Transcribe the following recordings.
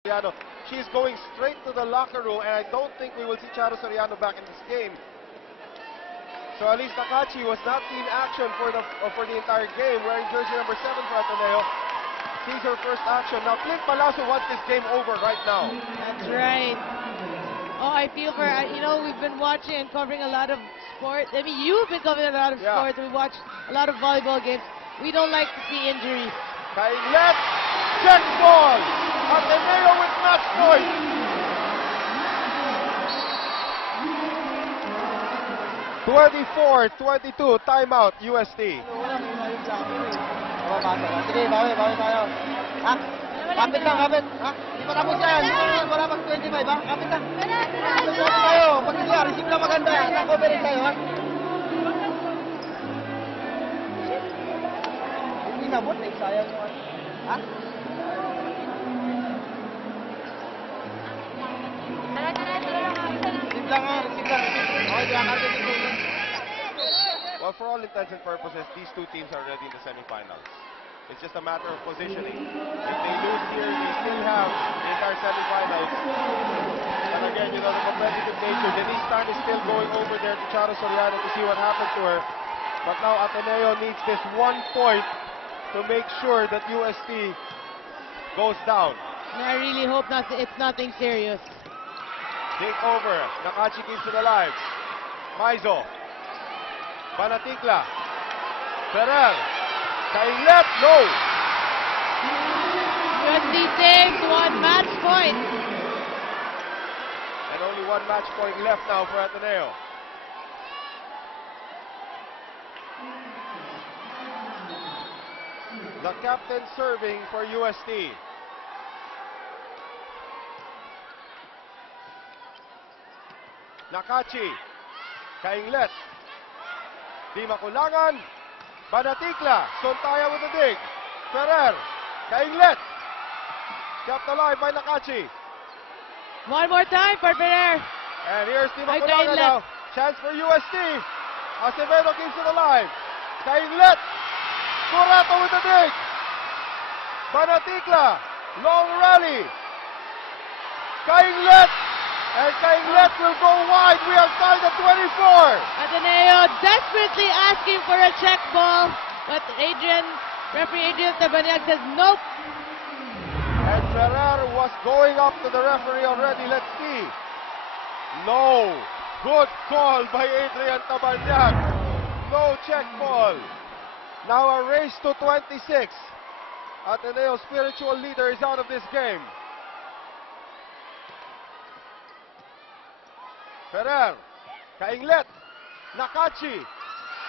Soriano. She's going straight to the locker room, and I don't think we will see Charo Soriano back in this game. So Alice Nakachi was not in action for the entire game, wearing jersey number 7 for Ateneo. Sees her first action. Now Clint Palazzo wants this game over right now. That's right. Oh, I feel for, we've been watching and covering a lot of sports. I mean, you've been covering a lot of sports. We watched a lot of volleyball games. We don't like to see injuries. Kainglet, check ball. Ateneo with match point. (24-22), timeout, UST. Sige, bawi tayo. Ha? Kapit lang, kapit. Ha? Di pa tapos yan. Wala pang 25, ha? Kapit lang. Tapos tayo. Pag hindi, receive lang maganda. Nakoverin tayo, ha? Hindi nabot, sayang mo. Ha? Receive lang, ha? Receive lang. Okay, kaya kapit ito. Well, for all intents and purposes, these two teams are already in the semifinals. It's just a matter of positioning. If they lose here, they still have the entire semifinals. And again, the competitive nature. Denise Tan is still going over there to Charo Soriano to see what happened to her. But now Ateneo needs this 1 point to make sure that UST goes down. I really hope it's nothing serious. Take over. Nakachi keeps it alive. Maizo. Banatikla. Ferrer. Kainglet. No. UST takes 1 match point. And only 1 match point left now for Ateneo. The captain serving for UST. Nakachi. Kainglet. Di makulangan. Banatikla. Sontaya with the dig. Ferrer. Kainglet. Kept alive by Nakachi. One more time for Ferrer. And here's Di Makulangan now. Chance for UST. Acevedo keeps it alive. Kainglet. Curato with the dig. Banatikla. Long rally. Kainglet. And Kainglet will go wide. We are tied at 24. Ateneo desperately asking for a check ball, but referee Adrian Tabaniag says nope. And Ferrer was going up to the referee already. Let's see. No. Good call by Adrian Tabaniag. No check ball. Now a race to 26. Ateneo's spiritual leader is out of this game. Ferrer, Kainglet, Nakachi,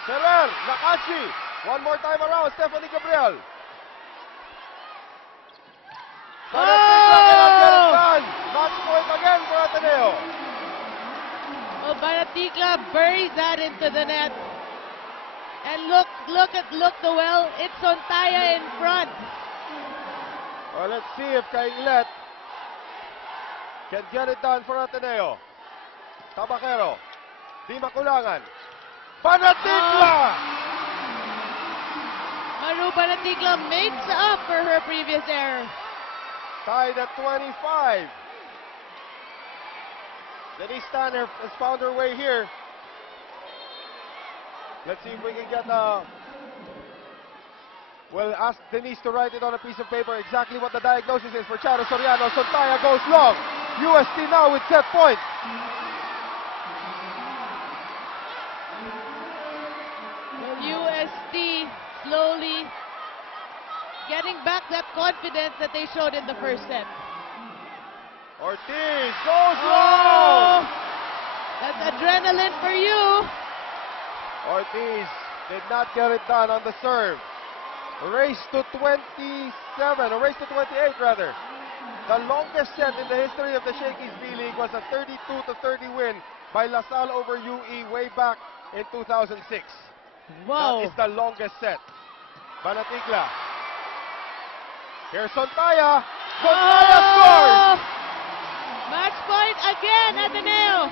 Ferrer, Nakachi, one more time around, Stephanie Gabriel. Oh! Match point again for Ateneo. Oh, Banatikla buries that into the net. And look the well, it's Sontaya in front. Well, let's see if Kainglet can get it done for Ateneo. Tabaquero, Di Makulangan, Banatikla! Maru Banatikla makes up for her previous error. Tied at 25. Denise Tanner has found her way here. Let's see if we can get we'll ask Denise to write it on a piece of paper exactly what the diagnosis is for Charo Soriano. Sontaya goes long. UST now with set point. UST slowly getting back that confidence that they showed in the first set. Ortiz goes long! That's adrenaline for you. Ortiz did not get it done on the serve. Race to 27, or race to 28 rather. The longest set in the history of the Shakey's B-League was a 32-30 win by LaSalle over UE way back in 2006. Whoa. That is the longest set. Banatikla. Here's Sontaya. Sontaya scores! Match point again, Ateneo.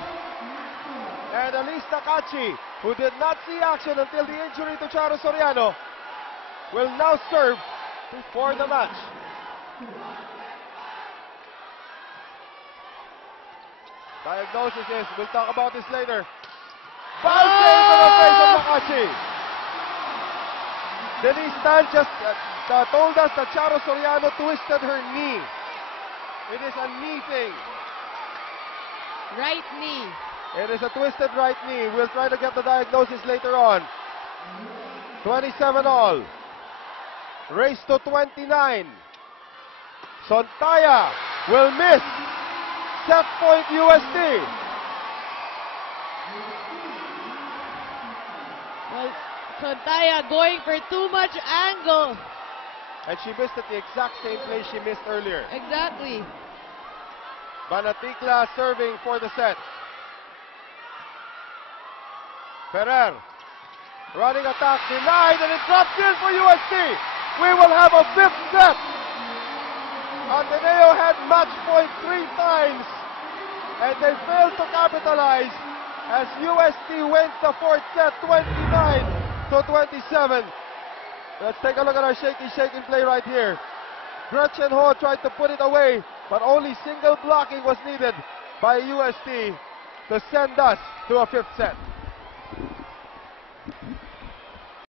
And Alice Nakachi, who did not see action until the injury to Charo Soriano, will now serve for the match. Diagnosis is, we'll talk about this later. Foul save to the face of Nakachi. Denise Tan just told us that Charo Soriano twisted her knee. It is a knee thing. Right knee. It is a twisted right knee. We'll try to get the diagnosis later on. 27 all. Race to 29. Sontaya will miss. Set point UST. Well, Sontaya going for too much angle. And she missed at the exact same place she missed earlier. Exactly. Banatikla serving for the set. Ferrer. Running attack denied, and it drops in for UST. We will have a fifth set. Ateneo had match point 3 times, and they failed to capitalize as UST wins the fourth set 29-27. Let's take a look at our shaky play right here. Gretchen Ho tried to put it away, but only single blocking was needed by UST to send us to a fifth set.